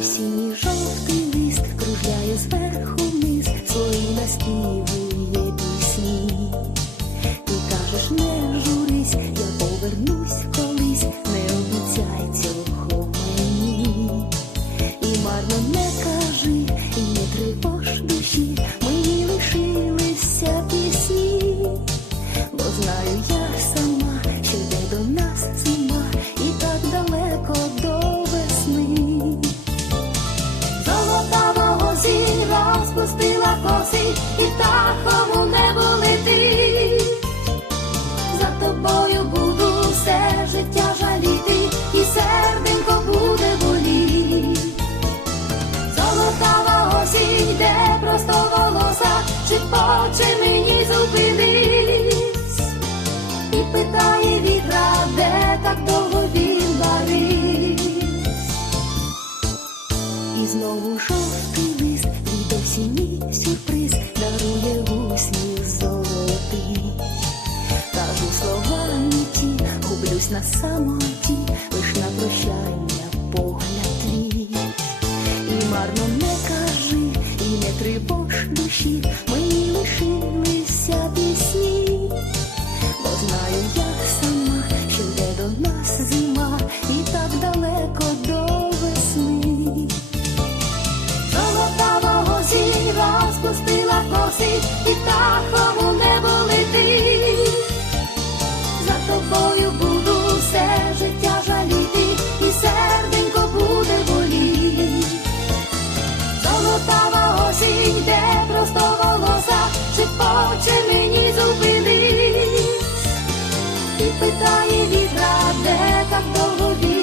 Осінній жовтий лист кружляє зверху вниз, свої наспівує питає вітра, де так довго він барись. І знову жовтий лист від осінній сюрприз дарує усміх золотий. Кажу слова не ті, гублюсь на самоті, лиш на прощання погляд твій. І марно не кажи, і не тривож душі, і птахом у небо лети, за тобою буду все життя жаліти, і серденько буде боліти. Золотава осінь, де просто волоса, шепоче мені зупинись, і питає вітра, де так довго вітря.